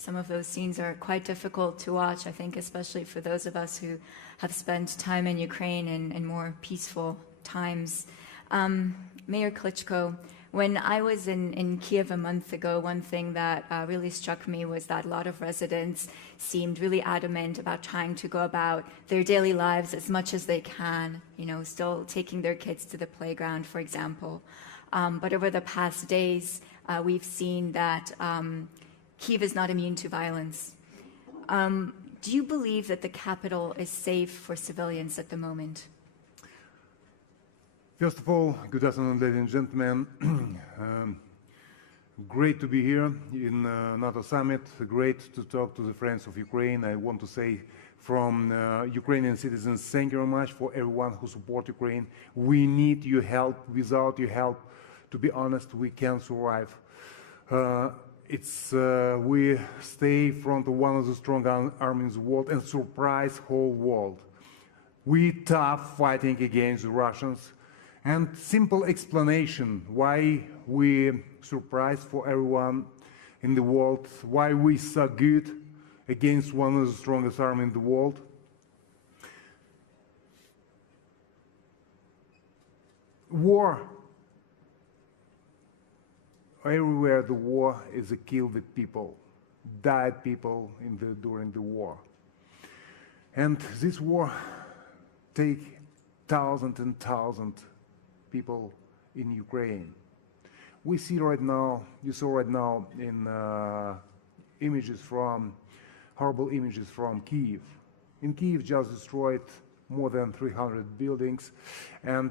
Some of those scenes are quite difficult to watch, I think, especially for those of us who have spent time in Ukraine in more peaceful times. Mayor Klitschko, when I was in Kiev a month ago, one thing that really struck me was that a lot of residents seemed really adamant about trying to go about their daily lives as much as they can, you know, still taking their kids to the playground, for example. But over the past days, we've seen that Kiev is not immune to violence. Do you believe that the capital is safe for civilians at the moment? First of all, good afternoon, ladies and gentlemen. Great to be here in NATO summit. Great to talk to the friends of Ukraine. I want to say from Ukrainian citizens, thank you very much for everyone who support Ukraine. We need your help. Without your help, to be honest, we can't survive. We stay in front of one of the strong armies in the world and surprise whole world. We tough fighting against the Russians. And simple explanation why we surprise for everyone in the world, why we so good against one of the strongest armies in the world. War. Everywhere the war is a kill the people, died people during the war. And this war take thousands and thousands people in Ukraine. We see right now, you saw right now in horrible images from Kiev. In Kiev just destroyed more than 300 buildings and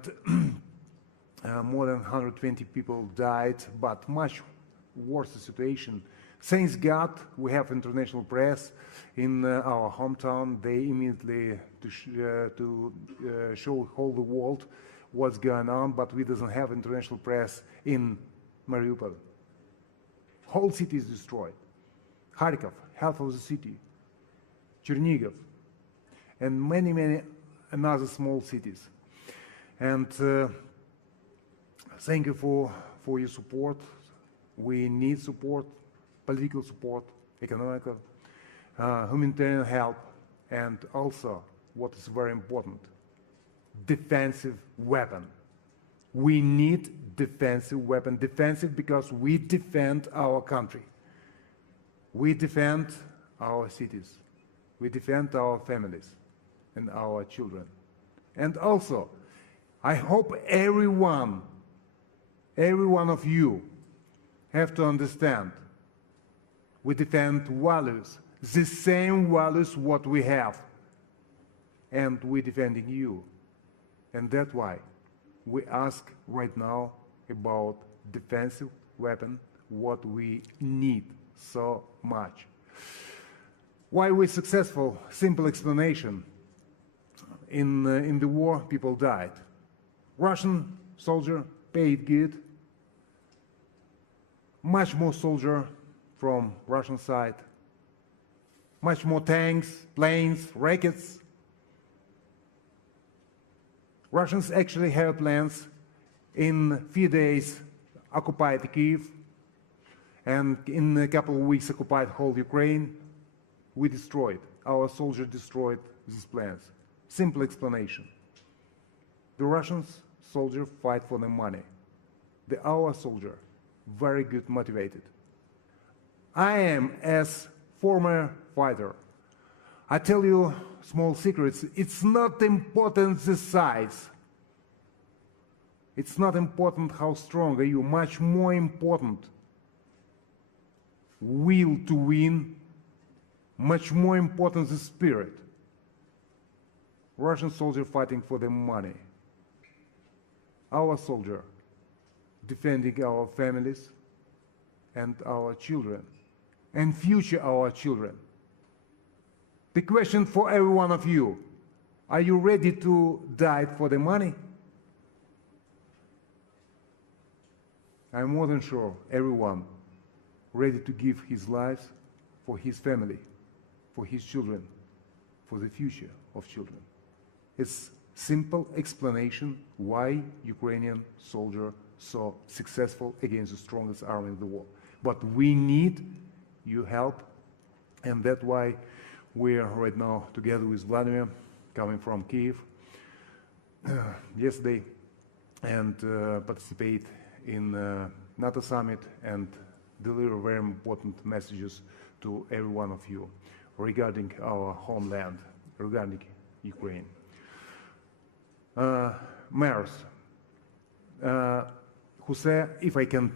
more than 120 people died, but much worse situation. Thanks God, we have international press in our hometown. They immediately to show all the world what's going on, but we doesn't have international press in Mariupol. Whole city is destroyed. Kharkov, half of the city, Chernihiv, and many, many another small cities. And thank you for your support. We need support, political support, economical, humanitarian help, and also, what is very important, defensive weapon. We need defensive weapon. Defensive because we defend our country. We defend our cities. We defend our families and our children. And also, I hope every one of you have to understand we defend values, the same values what we have, and we're defending you. And that's why we ask right now about defensive weapon, what we need so much. Why we're successful? Simple explanation. In the war, people died. Russian soldier paid good. Much more soldier from Russian side. Much more tanks, planes, rockets. Russians actually have plans in few days occupy Kiev, and in a couple of weeks occupied whole Ukraine. We destroyed, our soldiers destroyed these plans. Simple explanation. The Russian soldier fight for the money. Our soldier, very good motivated. I am, as former fighter, I tell you small secrets, it's not important the size. It's not important how strong are you, much more important will to win, much more important the spirit. Russian soldier fighting for the money. Our soldier defending our families and our children, and future our children. The question for every one of you, are you ready to die for the money? I'm more than sure everyone ready to give his life for his family, for his children, for the future of children. It's simple explanation why Ukrainian soldier so successful against the strongest army in the world. But we need your help, And that's why we are right now together with Vladimir, coming from Kiev yesterday, and participate in NATO summit and deliver very important messages to every one of you regarding our homeland, regarding Ukraine. Mayors, Jose, if I can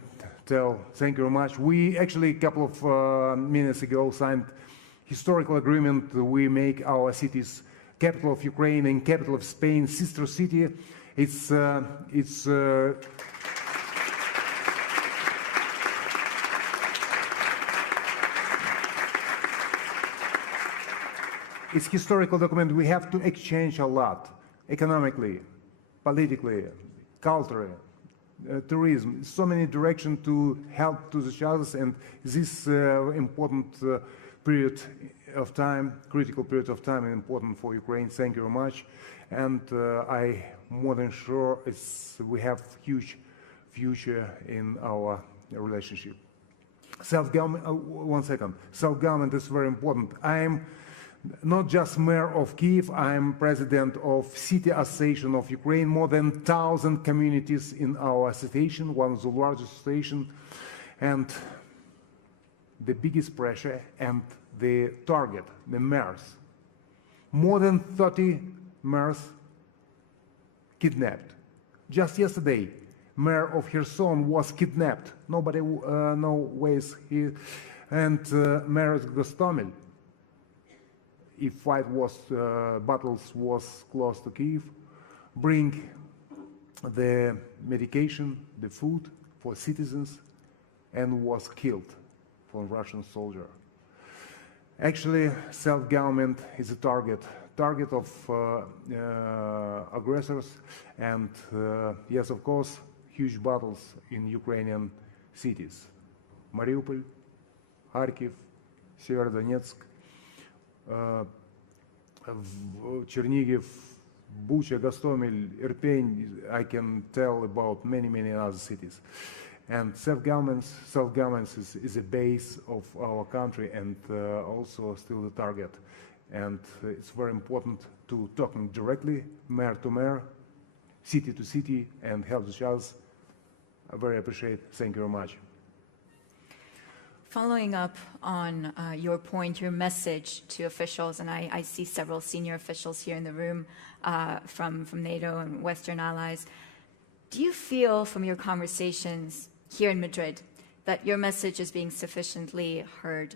tell, thank you very much. We actually a couple of minutes ago signed historical agreement. We make our cities capital of Ukraine and capital of Spain, sister city. It's historical document. We have to exchange a lot, economically, politically, culturally, tourism, so many directions to help to each other, and this important period of time, critical period of time, is important for Ukraine. Thank you very much, and I'm more than sure we have huge future in our relationship. Self-government, one second. Self-government is very important. I'm not just mayor of Kiev, I'm president of City Association of Ukraine, more than 1,000 communities in our association, one of the largest associations, and the biggest pressure and the target, the mayors. More than 30 mayors kidnapped. Just yesterday, mayor of Kherson was kidnapped. Nobody knows where he, and mayor of Gostomel. If battles was close to Kiev, bring the medication, the food for citizens, and was killed from Russian soldier. Actually, self-government is a target of aggressors, and yes, of course, huge battles in Ukrainian cities. Mariupol, Kharkiv, Severodonetsk, Chernigiv, Bucha, Gostomel, Irpin, I can tell about many other cities. And self-government is a base of our country, and also still the target. And it's very important to talking directly, mayor to mayor, city to city, and help each other. I very appreciate. Thank you very much. Following up on your point, your message to officials, and I see several senior officials here in the room from NATO and Western allies. Do you feel from your conversations here in Madrid that your message is being sufficiently heard?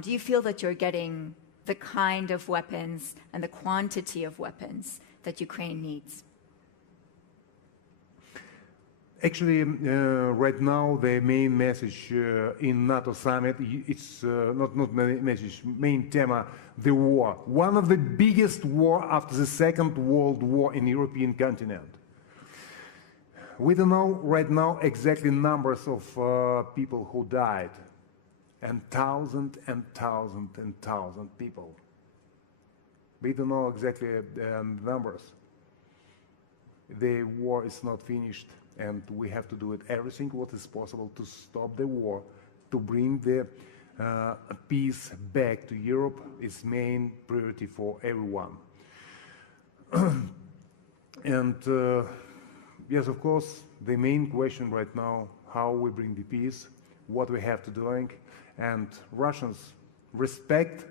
Do you feel that you're getting the kind of weapons and the quantity of weapons that Ukraine needs? Actually, right now, the main message in NATO summit, it's not message, main tema, the war. One of the biggest war after the Second World War in the European continent. We don't know right now exactly numbers of people who died, and thousands people. We don't know exactly the numbers. The war is not finished, and we have to do everything what is possible to stop the war, to bring the peace back to Europe is main priority for everyone. And yes, of course, the main question right now, how we bring the peace, what we have to doing, and Russians respect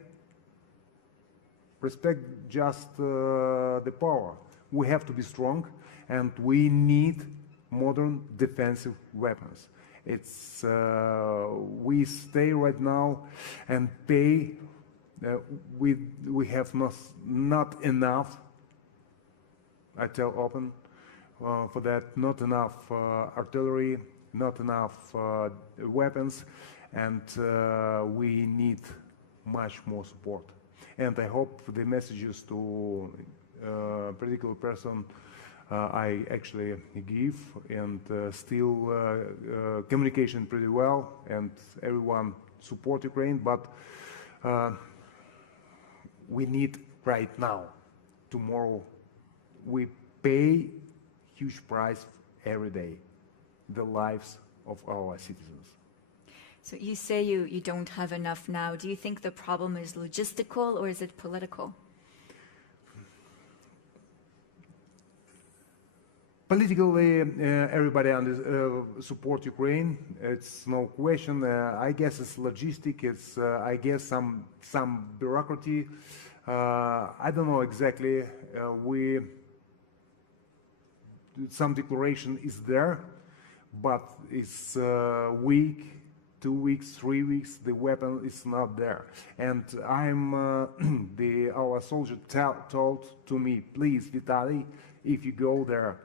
just the power. We have to be strong, and we need modern defensive weapons. It's we stay right now and pay. We have not enough. I tell open for that. Not enough artillery, not enough weapons, and we need much more support. And I hope the messages to particular person I actually give, and still communication pretty well, and everyone support Ukraine, but we need right now. Tomorrow we pay huge price every day, the lives of our citizens. So you say you don't have enough now. Do you think the problem is logistical or is it political? Politically, everybody support Ukraine. It's no question. I guess it's logistic. It's I guess some bureaucracy. I don't know exactly. Some declaration is there, but it's week, 2 weeks, 3 weeks. The weapon is not there. And our soldier told to me, please, Vitali, if you go there,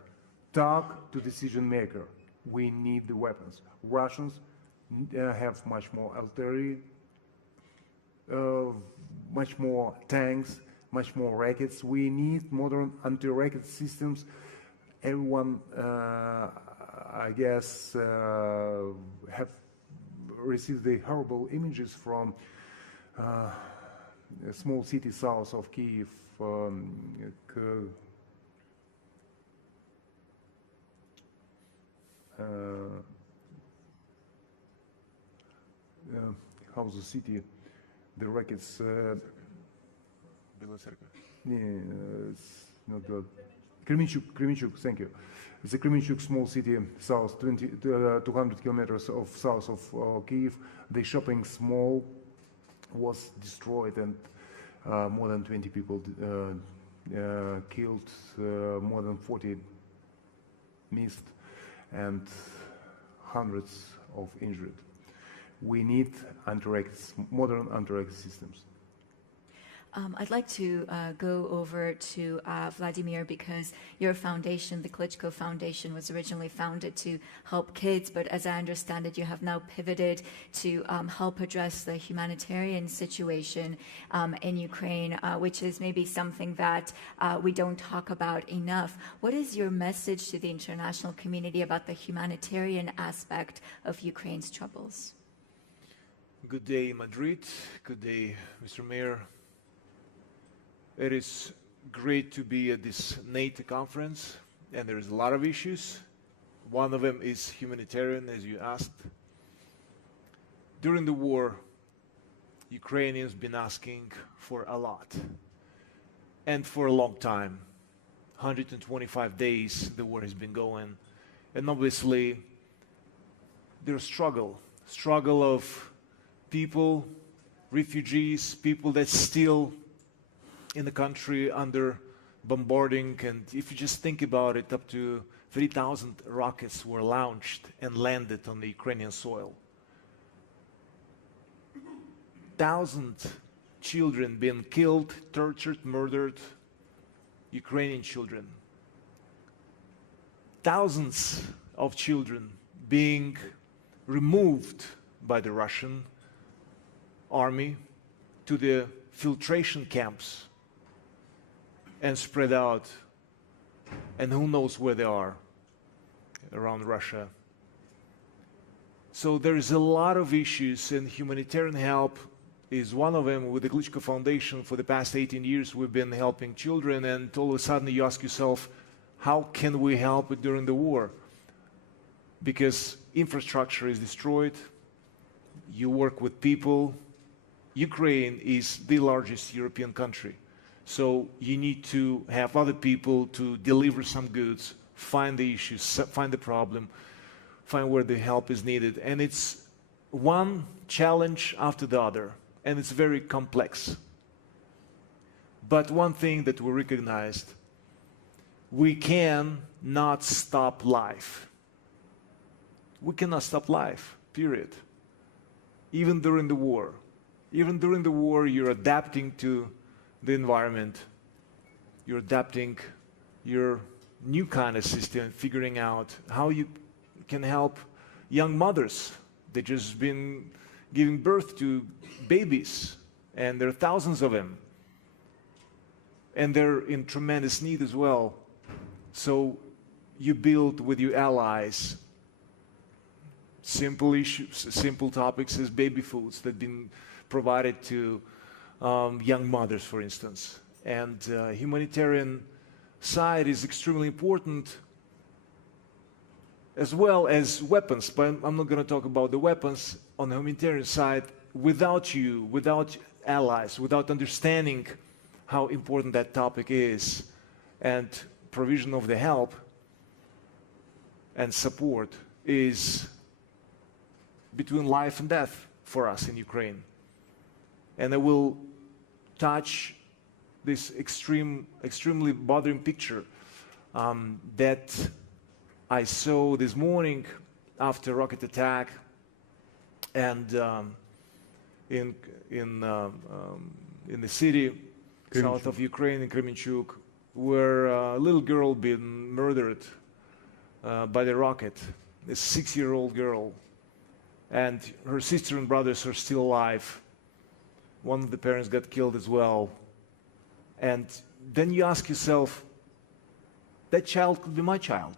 talk to decision maker. We need the weapons. Russians have much more artillery, much more tanks, much more rockets. We need modern anti-rocket systems. Everyone, I guess, have received the horrible images from a small city south of Kiev, how's the city? The rockets. It's not good. Kremenchuk, thank you. It's a Kremenchuk small city, south, 200 kilometers south of Kiev. The shopping mall was destroyed and more than 20 people killed, more than 40 missed, and hundreds of injured. We need modern anti-rocket systems. I'd like to go over to Vladimir, because your foundation, the Klitschko Foundation, was originally founded to help kids, but as I understand it, you have now pivoted to help address the humanitarian situation in Ukraine, which is maybe something that we don't talk about enough. What is your message to the international community about the humanitarian aspect of Ukraine's troubles? Good day, Madrid. Good day, Mr. Mayor. It is great to be at this NATO conference, and there's a lot of issues. One of them is humanitarian, as you asked. During the war, Ukrainians have been asking for a lot, and for a long time. 125 days the war has been going, and obviously there's struggle of people, refugees, people that still in the country under bombarding. And if you just think about it, up to 3,000 rockets were launched and landed on the Ukrainian soil. 1,000 children being killed, tortured, murdered, Ukrainian children. Thousands of children being removed by the Russian army to the filtration camps and spread out, and who knows where they are around Russia. So there is a lot of issues, and humanitarian help is one of them. With the Klitschko Foundation, for the past 18 years, we've been helping children, and all of a sudden you ask yourself, how can we help during the war? Because infrastructure is destroyed, you work with people. Ukraine is the largest European country. So you need to have other people to deliver some goods, find the issues, find the problem, find where the help is needed. And it's one challenge after the other, and it's very complex. But one thing that we recognized, we cannot stop life. We cannot stop life, period. Even during the war. Even during the war, you're adapting to the environment. You're adapting your new kind of system, figuring out how you can help young mothers. They've just been giving birth to babies, and there are thousands of them. And they're in tremendous need as well. So you build with your allies simple issues, simple topics as baby foods that have been provided to young mothers, for instance. And humanitarian side is extremely important, as well as weapons. But I'm not going to talk about the weapons. on the humanitarian side, without you, without allies, without understanding how important that topic is, and provision of the help and support is between life and death for us in Ukraine. And I will touch this extremely bothering picture that I saw this morning after rocket attack, and in the city south of Ukraine, in Kremenchuk, where a little girl been murdered by the rocket, a 6-year-old girl, and her sister and brothers are still alive. One of the parents got killed as well. And then you ask yourself, that child could be my child,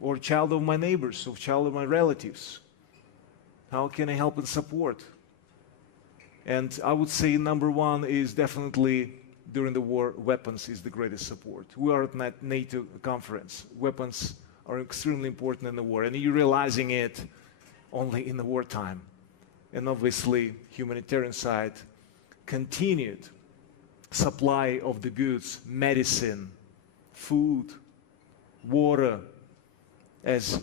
or child of my neighbors, or child of my relatives. How can I help and support? And I would say number one is definitely, during the war, weapons is the greatest support. We are at NATO conference. Weapons are extremely important in the war, and you're realizing it only in the wartime. And obviously, humanitarian side, continued supply of the goods, medicine, food, water, as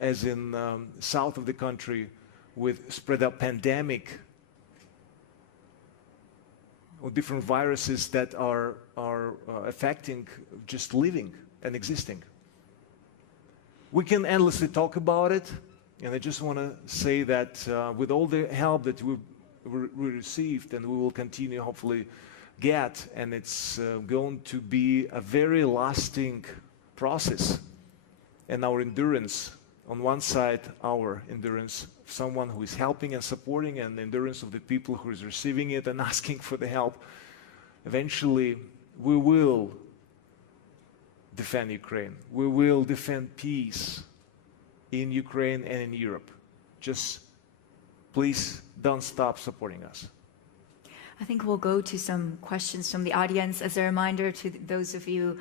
in south of the country, with spread out pandemic or different viruses that are affecting just living and existing. We can endlessly talk about it, and I just want to say that with all the help that we received and we will continue hopefully get, and it's going to be a very lasting process, and our endurance, on one side, our endurance, someone who is helping and supporting, and the endurance of the people who is receiving it and asking for the help. Eventually, we will defend Ukraine. We will defend peace in Ukraine and in Europe. Just please don't stop supporting us. I think we'll go to some questions from the audience. As a reminder to those of you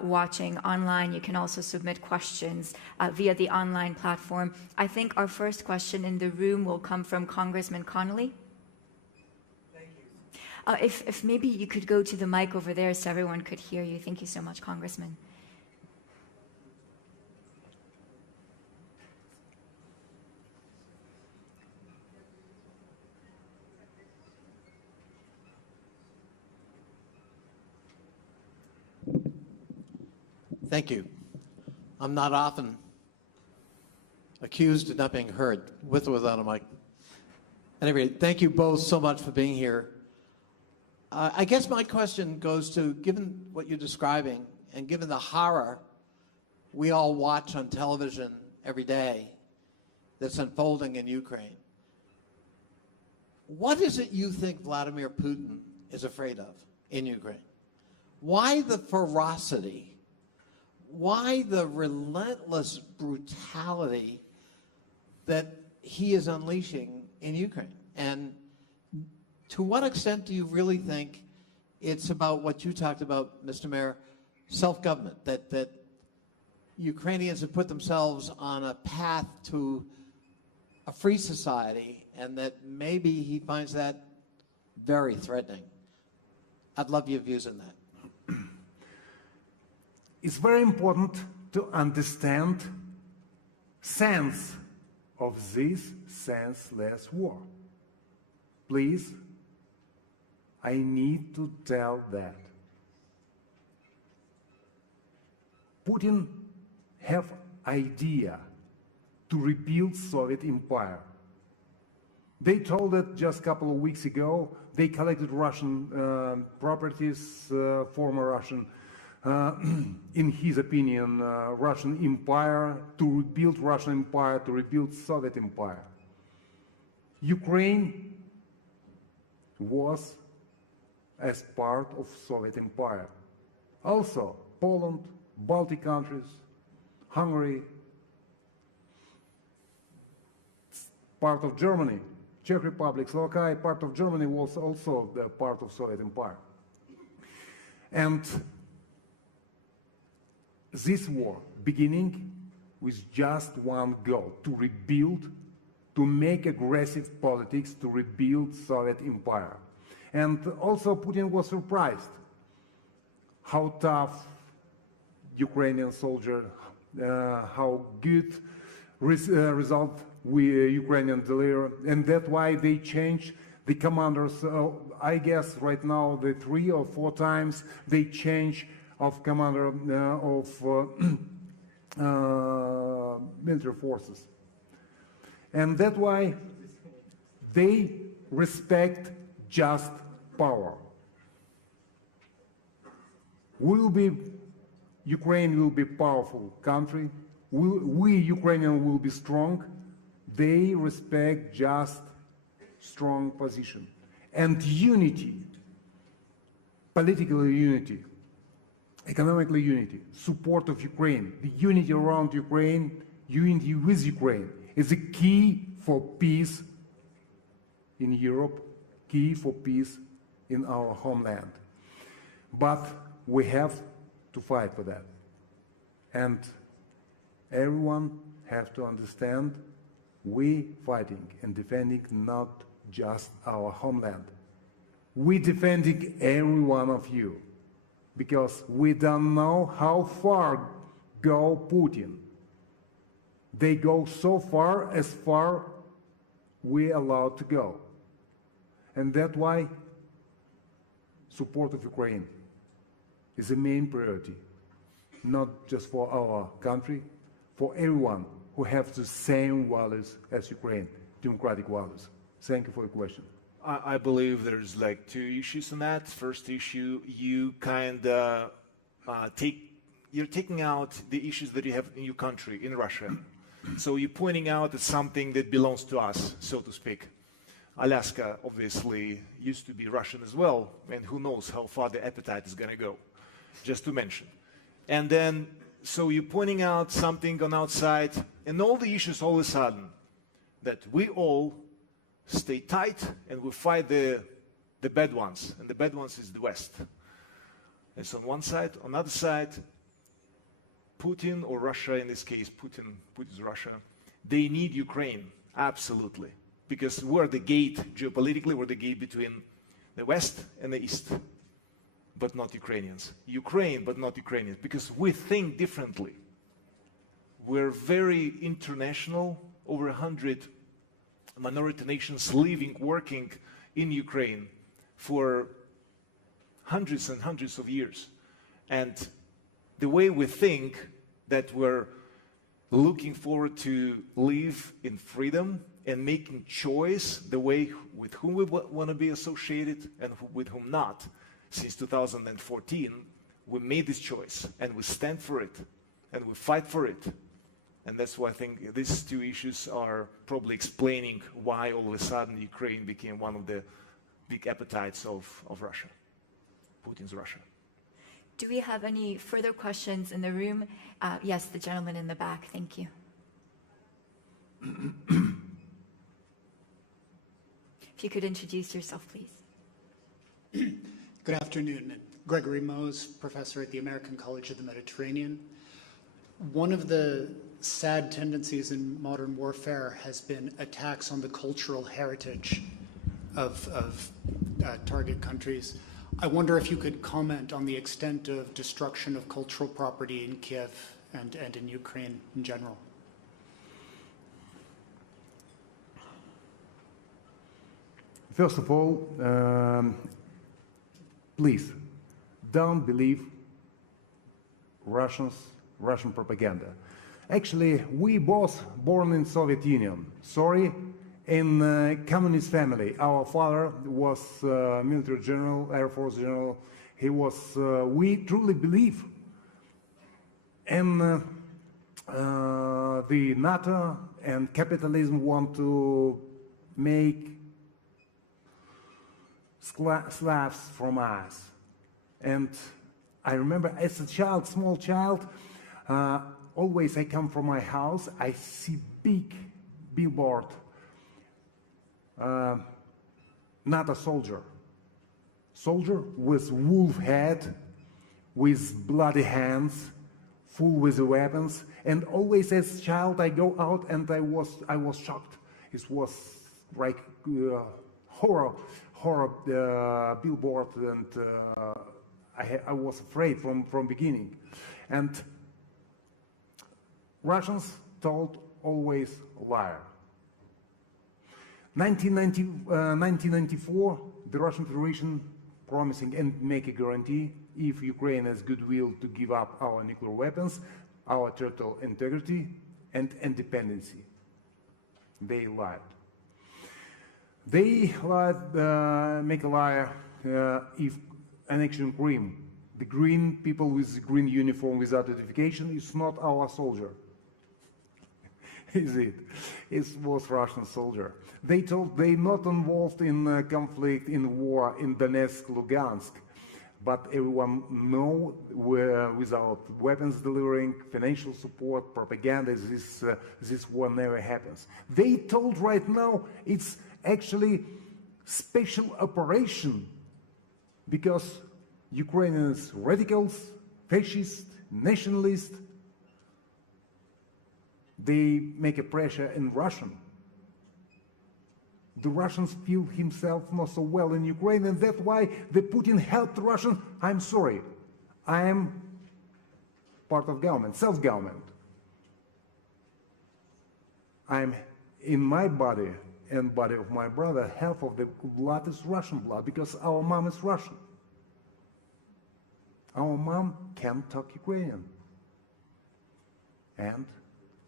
watching online, you can also submit questions via the online platform. I think our first question in the room will come from Congressman Connolly. Thank you. If maybe you could go to the mic over there so everyone could hear you. Thank you so much, Congressman. Thank you. I'm not often accused of not being heard, with or without a mic. Anyway, thank you both so much for being here. I guess my question goes to, given what you're describing, and given the horror we all watch on television every day that's unfolding in Ukraine, what is it you think Vladimir Putin is afraid of in Ukraine? Why the ferocity? Why the relentless brutality that he is unleashing in Ukraine? And to what extent do you really think it's about what you talked about, Mr. Mayor, self-government, that Ukrainians have put themselves on a path to a free society, and that maybe he finds that very threatening? I'd love your views on that. It's very important to understand sense of this senseless war. Please, I need to tell that. Putin have idea to rebuild Soviet empire. They told it just a couple of weeks ago. They collected Russian properties, former Russian, in his opinion, Russian empire, to rebuild Russian empire, to rebuild Soviet empire. Ukraine was as part of Soviet empire. Also, Poland, Baltic countries, Hungary, part of Germany, Czech Republic, Slovakia, part of Germany was also the part of Soviet empire. And this war beginning with just one goal: to rebuild, to make aggressive politics, to rebuild Soviet empire. And also Putin was surprised how tough Ukrainian soldier, how good result Ukrainian deliver, and that's why they changed the commanders. I guess right now the 3 or 4 times they change of commander of military forces, and that's why they respect just power. Ukraine will be powerful country. We Ukrainians will be strong. They respect just strong position and unity, political unity, economical unity, support of Ukraine, the unity around Ukraine, unity with Ukraine is the key for peace in Europe, key for peace in our homeland. But we have to fight for that. And everyone has to understand we fighting and defending not just our homeland. We defending every one of you, because we don't know how far go Putin. They go so far as far we allowed to go. And that's why support of Ukraine is the main priority, not just for our country, for everyone who have the same values as Ukraine, democratic values. Thank you for your question. I believe there's like 2 issues in that. First issue, you kind of you're taking out the issues that you have in your country, in Russia. So you're pointing out at something that belongs to us, so to speak. Alaska obviously used to be Russian as well, and who knows how far the appetite is going to go, just to mention. And then, so you're pointing out something on outside, and all the issues all of a sudden, that we all stay tight and we fight the bad ones, and the bad ones is the West. It's on one side. On the other side, Putin, or Russia in this case, Putin's Russia, they need Ukraine, absolutely. Because we're the gate, geopolitically, we're the gate between the West and the East, but not Ukrainians. Ukraine, but not Ukrainians, because we think differently. We're very international, over 100 minority nations living, working in Ukraine for hundreds and hundreds of years. And the way we think that we're looking forward to live in freedom and making choice the way with whom we want to be associated and with whom not. Since 2014, we made this choice and we stand for it and we fight for it. And that's why I think these 2 issues are probably explaining why all of a sudden Ukraine became one of the big appetites of Russia, Putin's Russia. Do we have any further questions in the room? Yes, the gentleman in the back. Thank you. If you could introduce yourself, please. Good afternoon. Gregory Mose, professor at the American College of the Mediterranean. One of the sad tendencies in modern warfare has been attacks on the cultural heritage of target countries. I wonder if you could comment on the extent of destruction of cultural property in Kiev and in Ukraine in general. First of all, please don't believe Russian propaganda. Actually, we both born in Soviet Union. Sorry, in communist family. Our father was military general, Air Force general. He was. We truly believe in the NATO, and capitalism want to make slaves from us. And I remember as a child, small child, always I come from my house, I see big billboard, not a soldier with wolf head, with bloody hands, full with the weapons. And always as a child, I go out and I was shocked. It was like horror billboard, and I was afraid from beginning. And Russians told always liar. 1994, the Russian Federation promising and make a guarantee if Ukraine has goodwill to give up our nuclear weapons, our territorial integrity and independence. They lied. They lied, make a liar if annexion Crimea. The green people with the green uniform without identification is not our soldier. Is it? It was Russian soldier. They told they not involved in conflict, in war in Donetsk, Lugansk, but everyone know without weapons delivering, financial support, propaganda, this war never happens. They told right now it's actually special operation because Ukrainians radicals, fascists, nationalists, they make a pressure in Russian. The Russians feel himself not so well in Ukraine, and that's why the Putin helped Russian. I'm sorry, I am part of government, self-government. I'm in my body and body of my brother, half of the blood is Russian blood because our mom is Russian. Our mom can't talk Ukrainian. And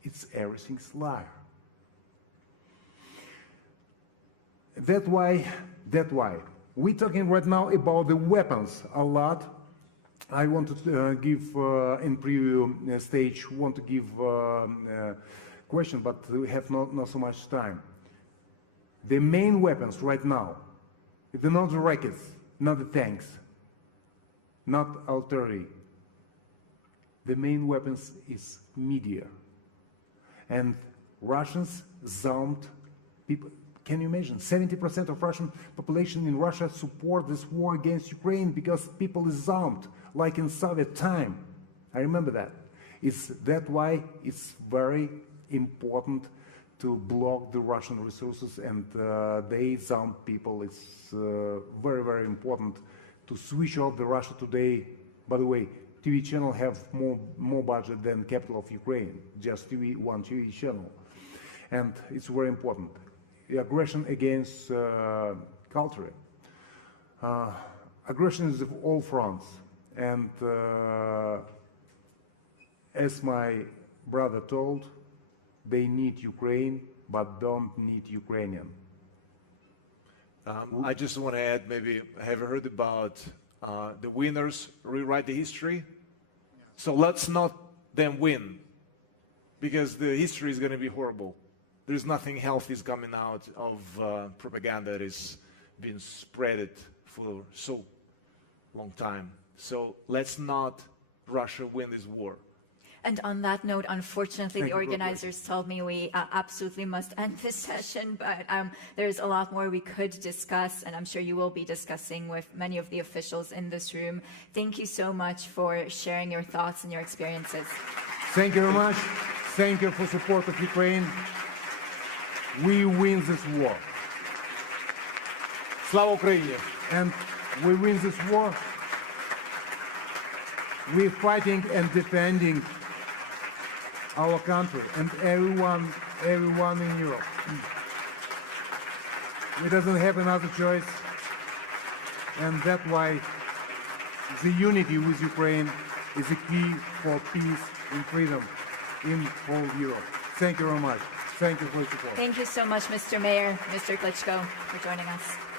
it's everything's liar. That's why we're talking right now about the weapons a lot. I want to give in preview stage, want to give question, but we have not so much time. The main weapons right now, they're not the rockets, not the tanks, not artillery. The main weapons is media. And Russians zombed people. Can you imagine? 70% of Russian population in Russia support this war against Ukraine because people is zombed, like in Soviet time. I remember that. That's why it's very important to block the Russian resources, and they zomb people. It's very, very important to switch off the Russia today. By the way, TV channel have more budget than capital of Ukraine, just one TV channel. And it's very important. The aggression against culture. Aggression is of all fronts. And as my brother told, they need Ukraine, but don't need Ukrainian. I just want to add, maybe, have you heard about the winners rewrite the history? So let's not them win, because the history is going to be horrible. There's nothing healthy is coming out of propaganda that is being spread for so long time. So let's not Russia win this war. And on that note, unfortunately, the organizers told me we absolutely must end this session, but there's a lot more we could discuss, and I'm sure you will be discussing with many of the officials in this room. Thank you so much for sharing your thoughts and your experiences. Thank you very much. Thank you for support of Ukraine. We win this war. Slava Ukraini! And we win this war. We're fighting and defending our country and everyone in Europe. We doesn't have another choice, and that's why the unity with Ukraine is a key for peace and freedom in whole Europe. Thank you very much. Thank you for your support. Thank you so much, Mr. Mayor, Mr. Klitschko, for joining us.